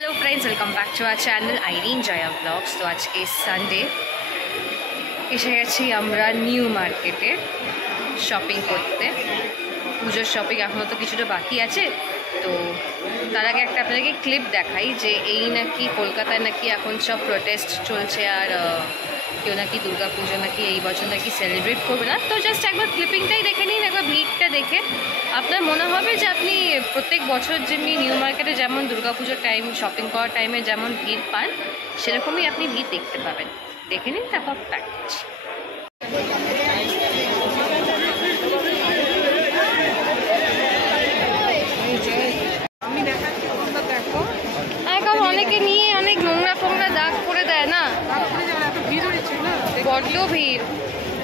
Hello friends, welcome back to our channel Irin Jaya blogs. तो आज के संडे এসে গেছি আমরা নিউ মার্কেটে শপিং করতে। পুজোর শপিং এখনও তো কিছুটা বাকি আছে, তো তার আগে একটা আপনাদেরকে ক্লিপ দেখাই যে এই নাকি কলকাতায় নাকি এখন সব প্রোটেস্ট চলছে, আর কেউ নাকি দুর্গা পুজো নাকি এই বছর নাকি সেলিব্রেট করবে না। তো জাস্ট একবার ক্লিপিংটাই দেখে নিন, একবার ভিড়টা দেখে আপনার মনে হবে যে আপনি প্রত্যেক বছর যেমনি নিউ মার্কেটে যেমন দুর্গা পুজোর টাইম শপিং করার টাইমে যেমন ভিড় পান, সেরকমই আপনি ভিড় দেখতে পাবেন। দেখে নিন, তারপর প্যাকেজ। এখন অনেকে নিয়ে অনেক নোংরা ফোংরা দাগ করে দেয় না, বড্ড ভিড়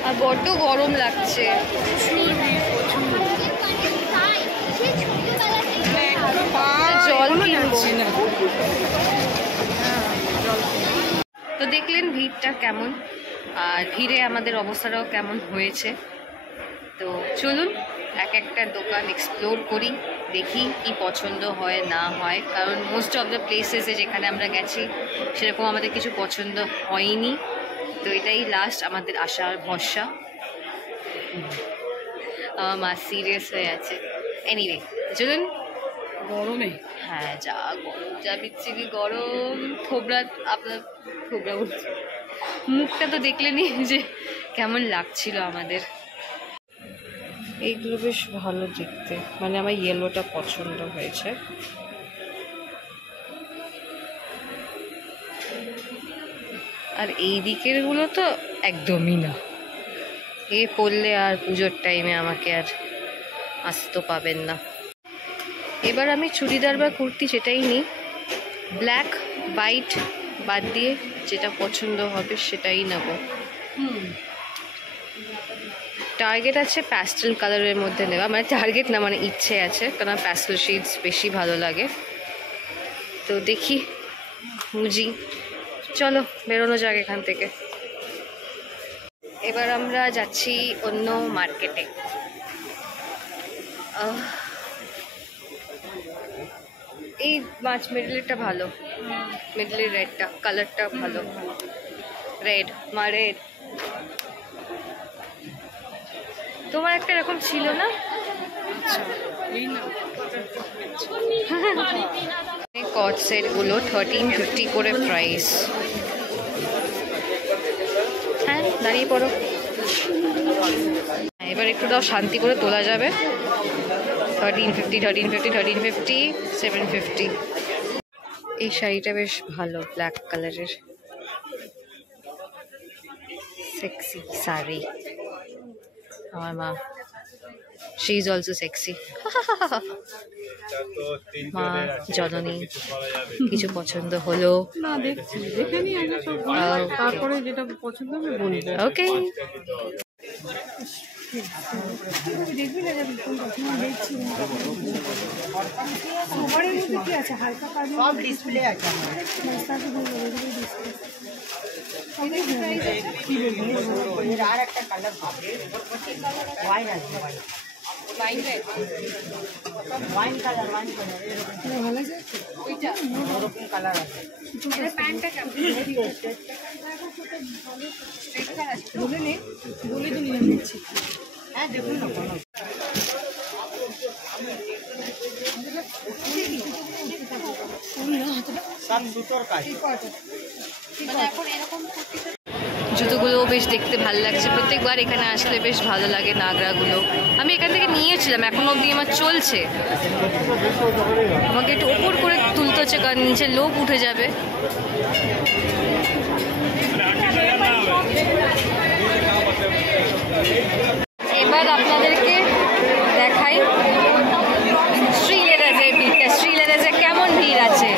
আর বড্ড গরম লাগছে। জল কিনছি না। তো দেখলেন ভিড়টা কেমন, আর ভিড়ে আমাদের অবস্থাটাও কেমন হয়েছে। তো চলুন এক একটা দোকান এক্সপ্লোর করি, দেখি কি পছন্দ হয় না হয়, কারণ মোস্ট অফ দ্য প্লেসেসে যেখানে আমরা গেছি সেরকম আমাদের কিছু পছন্দ হয়নি। তো এটাই লাস্ট আমাদের আশার ভরসা। আমার মা সিরিয়াস হয়ে আছে। এনিওয়ে চলুন। গরমে হ্যাঁ, যা গরম, যা বিচ্ছিরি গরম। থোবরা, আপনার থোবরা বলছি, মুখটা তো দেখলেনি যে কেমন লাগছিল আমাদের। এইগুলো বেশ ভালো দেখতে, মানে আমার ইয়েলোটা পছন্দ হয়েছে। আর এই দিকেরগুলো তো একদমই না, এ পড়লে আর পুজোর টাইমে আমাকে আর আসতে পাবেন না। এবার আমি চুড়িদার বা কুর্তি যেটাই নিই, ব্ল্যাক হোয়াইট বাদ দিয়ে যেটা পছন্দ হবে সেটাই নেব। টার্গেট আছে প্যাস্টেল কালারের মধ্যে নেওয়া, মানে টার্গেট না, মানে ইচ্ছে আছে, কারণ প্যাস্টেল শেডস বেশি ভালো লাগে। তো দেখি, খুঁজি, চলো বেরোনো যাক এখান থেকে। এবার আমরা যাচ্ছি অন্য মার্কেটে। এই মাছ মিডলেরটা ভালো, মিডলের রেডটা, কালারটা ভালো, রেড মা রেড। তোমার একটা এরকম ছিল না? কট সেটগুলো 1350 করে প্রাইস। হ্যাঁ, দাঁড়িয়ে পড়ো, এবার একটু দাও, শান্তি করে তোলা যাবে। 1350, 1350, 1350, 750। এই শাড়িটা বেশ ভালো, ব্ল্যাক কালারের, সেক্সি শাড়ি। আমার মা, শি ইজ অলসো সেক্সি। মা জননী, কিছু পছন্দ হলো না, দেখছি দেখে নিই আগে সব, তারপরে যেটা পছন্দ হবে বলবো। ওকে, হ্যাঁ দেখুন না কোনো জুতোগুলো বেশ দেখতে ভালো লাগছে। প্রত্যেকবার এখানে আসলে বেশ ভালো লাগে নাগরাগুলো। আমি এখান থেকে নিয়েছিলাম, এখনো অবধি আমার চলছে। আমাকে একটু ওপর করে তুলতে হচ্ছে, কারণ নিচে লোক উঠে যাবে। এবার আপনাদেরকে দেখাই শ্রীলেদার্সের ভিড়টা। শ্রীলেদার্সে কেমন ভিড় আছে।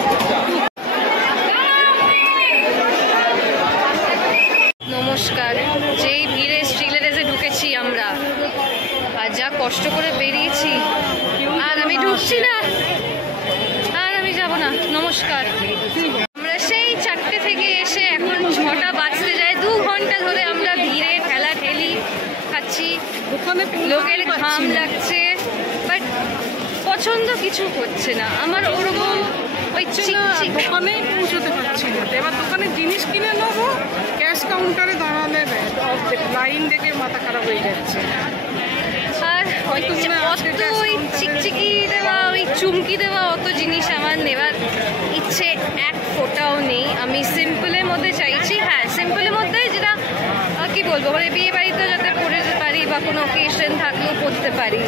নমস্কার। যেই ভিড়ে শ্রীলেদার্সে ঢুকেছি আমরা, আর যা কষ্ট করে বেরিয়েছি, আর আমি ঢুকছি না, আর আমি যাব না। নমস্কার। আমরা সেই 4টে থেকে এসে এখন 6টা বাজতে যায়, 2 ঘন্টা ধরে আমরা ভিড়ে ঠেলা ঠেলি খাচ্ছি, লোকের ঘাম লাগছে, বাট পছন্দ কিছু হচ্ছে না আমার। ওরকম ওই দোকানেই পৌঁছতে পারছি না, এবার দোকানে জিনিস কিনে নেবো, ক্যাশ কাউন্টারে দাঁড়ালে লাইন দেখে মাথা খারাপ হয়ে যাচ্ছে। আর অত ওই চিকচিকি দেওয়া, ওই চুমকি দেওয়া অত জিনিস আমার নেওয়ার ইচ্ছে এক ফোটাও নেই। আমি সিম্পলের মধ্যে চাইছি, হ্যাঁ সিম্পলের মধ্যে, যেটা কি বলবো, মানে বিয়ে বাড়িতে যাতে পড়তে পারি বা কোনো অকেশন থাকলেও পড়তে পারি।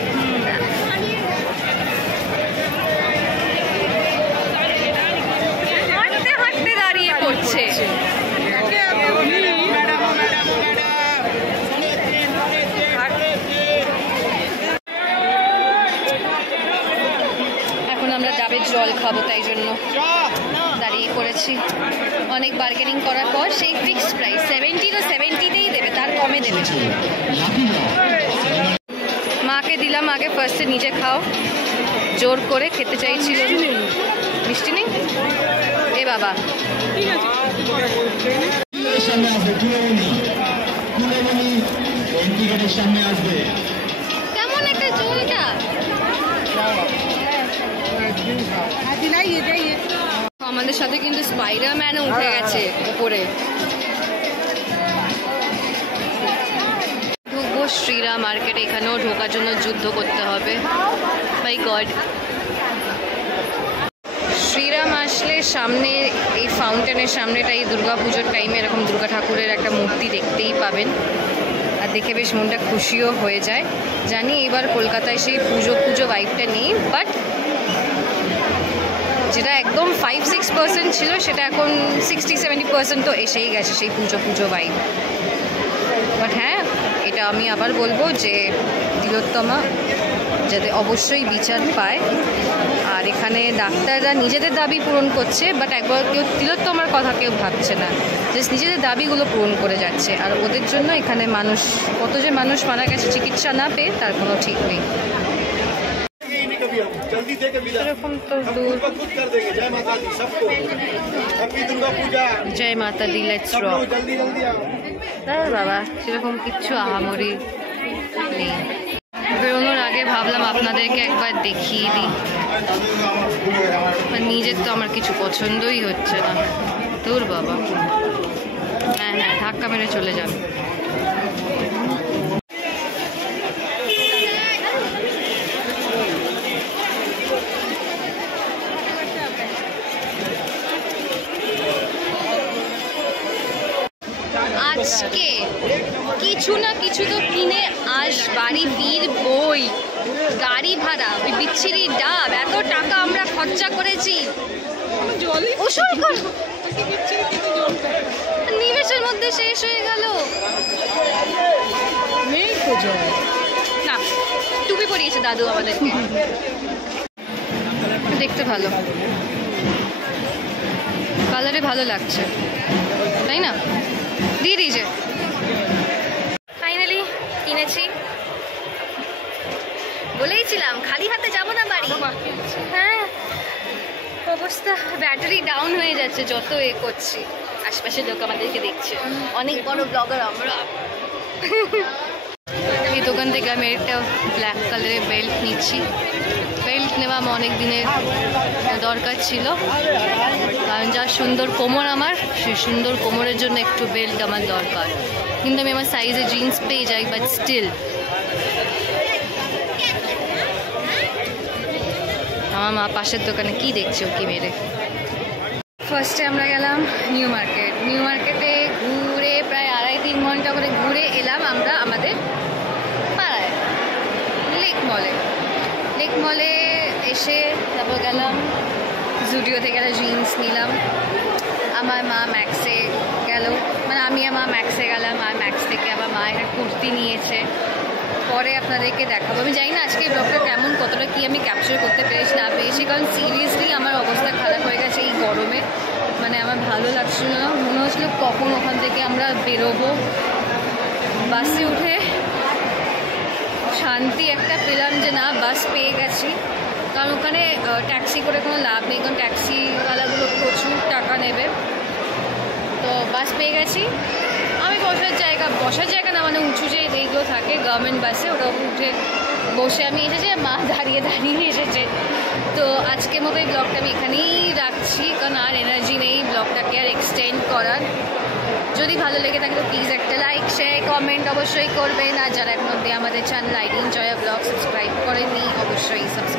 হাঁটতে হাঁটতে দাঁড়িয়ে পড়ছে। এখন আমরা ডাবের জল খাবো, তাই জন্য দাঁড়িয়ে পড়েছি। অনেক বার্গেনিং করার পর সেই ফিক্সড প্রাইস 70 তো 70তেই দেবে, তার কমে দেবে। মাকে দিলাম আগে, ফার্স্টে নিজে খাও, জোর করে খেতে চাইছিল। মিষ্টি নেই এ বাবা। কেমন একটা জলটা, আমাদের সাথে কিন্তু স্পাইডারম্যানও উঠে গেছে উপরে। ঢুকবো শ্রীরাম মার্কেটে, এখানেও ঢোকার জন্য যুদ্ধ করতে হবে। মাই গড, শ্রীরাম আসলে সামনে এই ফাউন্টেনের সামনেটা এই দুর্গাপুজোর টাইমে এরকম দুর্গা ঠাকুরের একটা মূর্তি দেখতেই পাবেন, আর দেখে বেশ মনটা খুশিও হয়ে যায়। জানি এবার কলকাতায় সেই পুজো ভাইবটা নেই, বাট যেটা একদম 5-6% ছিল সেটা এখন 60-70% তো এসেই গেছে সেই পুজো ভাইব। বাট হ্যাঁ, এটা আমি আবার বলবো যে তিলোত্তমা যাতে অবশ্যই বিচার পায়। আর এখানে ডাক্তাররা নিজেদের দাবি পূরণ করছে, বাট একবার কেউ তিলোত্তমার কথা কেউ ভাবছে না, জাস্ট নিজেদের দাবিগুলো পূরণ করে যাচ্ছে। আর ওদের জন্য এখানে মানুষ, কত যে মানুষ মারা গেছে চিকিৎসা না পেয়ে, তার কোনো ঠিক নেই। এরকম তো দূর। জয় মাতা দি, লেটস রক। বাবা সেরকম কিচ্ছু আহামরি নেই। বেরোনোর আগে ভাবলাম আপনাদেরকে একবার দেখিয়ে দিই, নিজের তো আমার কিছু পছন্দই হচ্ছে না। দূর বাবা, হ্যাঁ হ্যাঁ ধাক্কা মেরে চলে যাবে। আজকে কিছু না কিছু তো কিনে বাড়ি ফিরবই। গাড়ি ভাড়া, ওই বিচ্ছিরি ডাব, এত টাকা আমরা খরচা করেছি, নিমেষের মধ্যে শেষ হয়ে গেল। না, টুপি পরিয়েছে দাদু আমাদেরকে, দেখতে ভালো, কালারে ভালো লাগছে, তাই না? দিয়ে দিয়েছে। ফাইনালি কিনেছি, বলেইছিলাম খালি হাতে যাবো না বাড়ি। হ্যাঁ, অবস্থা ব্যাটারি ডাউন হয়ে যাচ্ছে যত এ করছি। আশপাশের লোক আমাদেরকে দেখছে, অনেক বড় ব্লগার আমরা। এই দোকান থেকে আমি একটা ব্ল্যাক কালারের বেল্ট নিচ্ছি। বেল্ট নেওয়া আমার অনেক দিনের দরকার ছিল, কারণ যা সুন্দর কোমর আমার, সেই সুন্দর কোমরের জন্য একটু বেল্ট আমার দরকার। কিন্তু আমি আমার সাইজে জিন্স পেয়ে যাই, বাট স্টিল আমার মা পাশের দোকানে কি দেখছে ওকে মেরে। ফার্স্টে আমরা গেলাম নিউ মার্কেট। নিউ মার্কেটে ঘুরে প্রায় 2.5-3 ঘন্টা করে ঘুরে এলাম আমরা আমাদের পাড়ায় লেক মলে এসে তারপর গেলাম জুডিওতে, গেলে জিন্স নিলাম। আমার মা ম্যাক্সে গেল, মানে আমি আমার ম্যাক্সে গেলাম, আর ম্যাক্স থেকে আবার মা একটা কুর্তি নিয়েছে। পরে আপনাদেরকে দেখাবো। আমি জানি না আজকে এই ব্লগটা কেমন, কতটা কি আমি ক্যাপচার করতে পেরেছি না পেরেছি, কারণ সিরিয়াসলি আমার অবস্থা খারাপ হয়ে গেছে এই গরমে। মানে আমার ভালো লাগছিল না, মনে হচ্ছিল কখন ওখান থেকে আমরা বেরোবো। বাসে উঠে শান্তি একটা পেলাম যে না বাস পেয়ে গেছি, কারণ ওখানে ট্যাক্সি করে কোনো লাভ নেই, কারণ ট্যাক্সিওয়ালাগুলো প্রচুর টাকা নেবে। তো বাস পেয়ে গেছি। আমি বসার জায়গা না, মানে উঁচু যে এইগুলো থাকে গভর্নমেন্ট বাসে, ওটা উঠে বসে আমি এসেছি, মা দাঁড়িয়ে দাঁড়িয়ে এসেছে। তো আজকের মতো এই ব্লগটা আমি এখানেই রাখছি, কারণ আর এনার্জি নেই ব্লগটাকে আর এক্সটেন্ড করার। যদি ভালো লেগে থাকে তো প্লিজ একটা লাইক শেয়ার কমেন্ট অবশ্যই করবেন। আর যারা এখন অব্দি আমাদের channel Irin Jaya blog subscribe করেননি অবশ্যই সাবস্ক্রাইব